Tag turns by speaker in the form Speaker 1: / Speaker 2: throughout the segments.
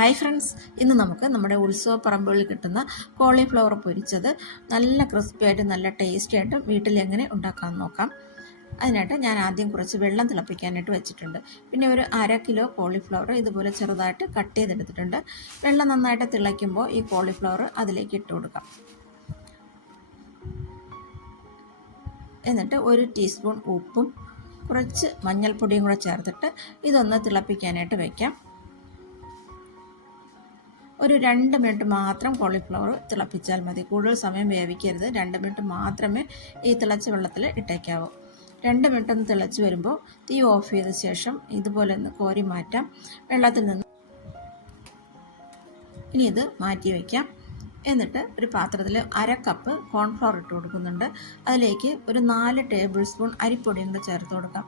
Speaker 1: Hi friends ഇന്ന് നമുക്ക് നമ്മുടെ ഉത്സവ പറമ്പുകളിൽ കിട്ടുന്ന കോളിഫ്ലവർ പൊരിച്ചത് നല്ല ക്രിസ്പി ആയിട്ട് നല്ല ടേസ്റ്റി ആയിട്ട് വീട്ടിൽ എങ്ങനെ ഉണ്ടാക്കാമെന്ന് നോക്കാം. അതിനായിട്ട് ഞാൻ ആദ്യം കുറച്ച് വെള്ളം തിളപ്പിക്കാനായിട്ട് വെച്ചിട്ടുണ്ട്. പിന്നെ ഒരു അര കിലോ കോളിഫ്ലവർ ഇതുപോലെ ചെറുതായിട്ട് കട്ട് ചെയ്തെടുത്തിട്ടുണ്ട്. വെള്ളം നന്നായിട്ട് തിളയ്ക്കുമ്പോൾ ഈ കോളിഫ്ലവർ അതിലേക്ക് ഇട്ട് കൊടുക്കാം. എന്നിട്ട് ഒരു ടീസ്പൂൺ ഉപ്പും കുറച്ച് മഞ്ഞൾപ്പൊടിയും കൂടെ ചേർത്തിട്ട് ഇതൊന്ന് തിളപ്പിക്കാനായിട്ട് വയ്ക്കാം ഒരു രണ്ട് മിനിറ്റ് മാത്രം കോളിഫ്ലവർ തിളപ്പിച്ചാൽ മതി. കൂടുതൽ സമയം വേവിക്കരുത്. രണ്ട് മിനിറ്റ് മാത്രമേ ഈ തിളച്ച വെള്ളത്തിൽ ഇട്ടേക്കാവൂ. രണ്ട് മിനിറ്റ് ഒന്ന് തിളച്ച് വരുമ്പോൾ തീ ഓഫ് ചെയ്ത ശേഷം ഇതുപോലെ ഒന്ന് കോരി മാറ്റാം. വെള്ളത്തിൽ നിന്ന് ഇനി ഇത് മാറ്റി വയ്ക്കാം എന്നിട്ട് ഒരു പാത്രത്തിൽ അര കപ്പ് കോൺഫ്ലവർ ഇട്ട് കൊടുക്കുന്നുണ്ട്. അതിലേക്ക് ഒരു നാല് ടേബിൾ സ്പൂൺ അരിപ്പൊടിയും കൂടെ ചേർത്ത് കൊടുക്കാം.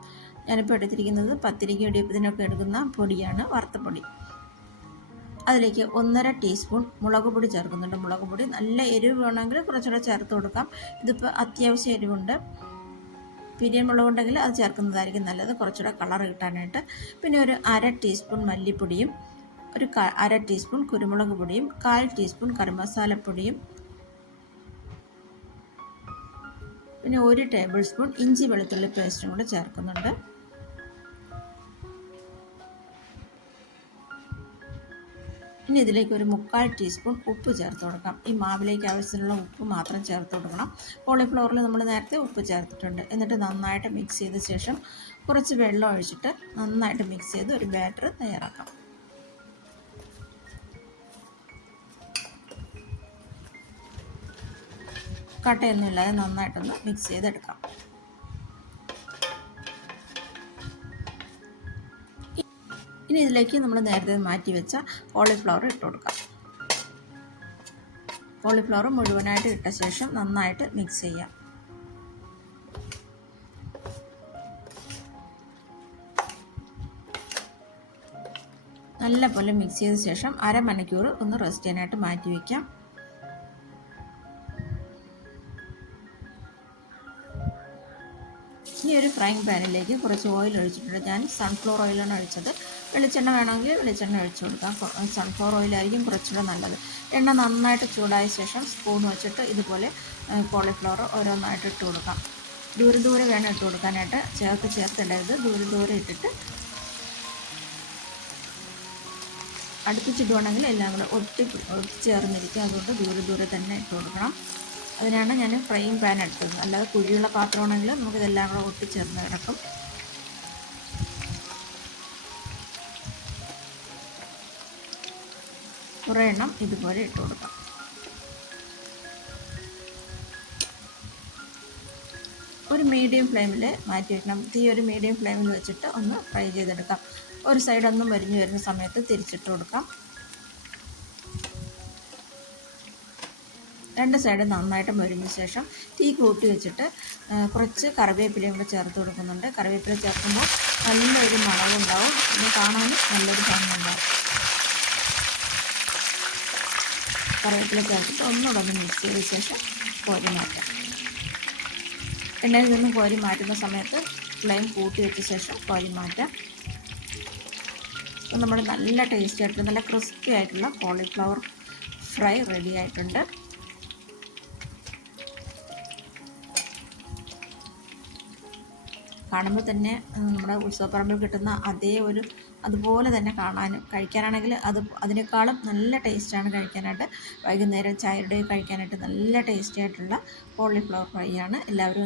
Speaker 1: ഞാനിപ്പോൾ എടുത്തിരിക്കുന്നത് പത്തിരിക്ക് ഇടിയപ്പത്തിനൊക്കെ എടുക്കുന്ന പൊടിയാണ് വറുത്തപ്പൊടി അതിലേക്ക് ഒന്നര ടീസ്പൂൺ മുളക് പൊടി ചേർക്കുന്നുണ്ട്. മുളക് പൊടി നല്ല എരിവ് വേണമെങ്കിൽ കുറച്ചുകൂടെ ചേർത്ത് കൊടുക്കാം. ഇതിപ്പോൾ അത്യാവശ്യം എരിവുണ്ട്. പിരിയൻ മുളകുണ്ടെങ്കിൽ അത് ചേർക്കുന്നതായിരിക്കും നല്ലത്. കുറച്ചുകൂടെ കളർ കിട്ടാനായിട്ട്. പിന്നെ ഒരു അര ടീസ്പൂൺ മല്ലിപ്പൊടിയും ഒരു അര ടീസ്പൂൺ കുരുമുളക് പൊടിയും കാൽ ടീസ്പൂൺ കറിമസാലപ്പൊടിയും പിന്നെ ഒരു ടേബിൾ സ്പൂൺ ഇഞ്ചി വെളുത്തുള്ളി പേസ്റ്റും കൂടെ ചേർക്കുന്നുണ്ട്. ഇനി ഇതിലേക്ക് ഒരു മുക്കാൽ ടീസ്പൂൺ ഉപ്പ് ചേർത്ത് കൊടുക്കാം. ഈ മാവിലേക്ക് ആവശ്യത്തിനുള്ള ഉപ്പ് മാത്രം ചേർത്ത് കൊടുക്കണം. കോളിഫ്ലവറിൽ നമ്മൾ നേരത്തെ ഉപ്പ് ചേർത്തിട്ടുണ്ട്. എന്നിട്ട് നന്നായിട്ട് മിക്സ് ചെയ്ത ശേഷം കുറച്ച് വെള്ളം ഒഴിച്ചിട്ട് നന്നായിട്ട് മിക്സ് ചെയ്ത് ഒരു ബാറ്റർ തയ്യാറാക്കാം. കട്ടയൊന്നുമില്ലാതെ നന്നായിട്ടൊന്ന് മിക്സ് ചെയ്തെടുക്കാം. ഇനി ഇതിലേക്ക് നമ്മൾ നേരത്തെ മാറ്റി വെച്ച കോളിഫ്ലവർ ഇട്ട് കൊടുക്കാം. കോളിഫ്ലവർ മുഴുവനായിട്ട് ഇട്ട ശേഷം നന്നായിട്ട് മിക്സ് ചെയ്യാം. നല്ലപോലെ മിക്സ് ചെയ്ത ശേഷം അരമണിക്കൂർ ഒന്ന് റെസ്റ്റ് ചെയ്യാനായിട്ട് മാറ്റി വയ്ക്കാം ഇനി ഒരു ഫ്രൈങ് പാനിലേക്ക് കുറച്ച് ഓയിൽ ഒഴിച്ചിട്ടുണ്ട്. ഞാൻ സൺഫ്ലവർ ഓയിലാണ് ഒഴിച്ചത്. വെളിച്ചെണ്ണ വേണമെങ്കിൽ വെളിച്ചെണ്ണ ഒഴിച്ചു കൊടുക്കാം. സൺഫ്ലവർ ഓയിലായിരിക്കും കുറച്ചുകൂടെ നല്ലത്. എണ്ണ നന്നായിട്ട് ചൂടായ ശേഷം സ്പൂൺ വെച്ചിട്ട് ഇതുപോലെ കോളിഫ്ലവർ ഓരോന്നായിട്ട് ഇട്ട് കൊടുക്കാം. ദൂരെ ദൂരെ വേണം ഇട്ട് കൊടുക്കാനായിട്ട്. ചേർത്ത് ചേർത്തിടരുത്. ദൂരെ ദൂരെ ഇട്ടിട്ട് അടുപ്പിച്ചിടുവാണെങ്കിൽ എല്ലാം കൂടെ ഒട്ടി ചേർന്നിരിക്കും അതുകൊണ്ട് ദൂരെ ദൂരെ തന്നെ ഇട്ട് കൊടുക്കണം. അതിനാണ് ഞാൻ ഫ്രൈയിങ് പാൻ എടുത്തത്. അല്ലാതെ കുഴിയുള്ള പാത്രമാണെങ്കിൽ നമുക്കിതെല്ലാം കൂടെ ഒട്ടിച്ചേർന്ന് കിടക്കും കുറേ എണ്ണം ഇതുപോലെ ഇട്ട് കൊടുക്കാം. ഒരു മീഡിയം ഫ്ലെയിമിൽ മാറ്റി വയ്ക്കണം തീ ഒരു മീഡിയം ഫ്ലെയിമിൽ വെച്ചിട്ട് ഒന്ന് ഫ്രൈ ചെയ്തെടുക്കാം. ഒരു സൈഡ് ഒന്നും വരിഞ്ഞു വരുന്ന സമയത്ത് തിരിച്ചിട്ട് കൊടുക്കാം. രണ്ട് സൈഡ് നന്നായിട്ട് മൊരിഞ്ഞ ശേഷം തീ കൂട്ടി വെച്ചിട്ട് കുറച്ച് കറിവേപ്പിലയും കൂടെ ചേർത്ത് കൊടുക്കുന്നുണ്ട്. കറിവേപ്പില ചേർക്കുമ്പോൾ നല്ലൊരു മണവുണ്ടാവും പിന്നെ കാണാനും നല്ലൊരു ഭംഗിയുണ്ടാവും. കറിവേപ്പില ചേർത്തിട്ട് ഒന്നുകൂടെ ഒന്ന് മിക്സ് ചെയ്ത ശേഷം കോരി മാറ്റാം. എണ്ണയിൽ നിന്ന് കോരി മാറ്റുന്ന സമയത്ത് ഫ്ലെയിം കൂട്ടി വെച്ച ശേഷം കോരി മാറ്റാം. അപ്പം നമ്മുടെ നല്ല ടേസ്റ്റി ആയിട്ടുള്ള നല്ല ക്രിസ്പി ആയിട്ടുള്ള കോളിഫ്ലവർ ഫ്രൈ റെഡി ആയിട്ടുണ്ട്. കാണുമ്പോൾ തന്നെ നമ്മുടെ ഉത്സവപ്പറമ്പിൽ കിട്ടുന്ന അതേ ഒരു അതുപോലെ തന്നെ കാണാനും കഴിക്കാനാണെങ്കിൽ അത് അതിനേക്കാളും നല്ല ടേസ്റ്റാണ് കഴിക്കാനായിട്ട്. വൈകുന്നേരം ചായയുടെ കഴിക്കാനായിട്ട് നല്ല ടേസ്റ്റി ആയിട്ടുള്ള കോളിഫ്ലവർ ഫ്രൈ ആണ് എല്ലാവരും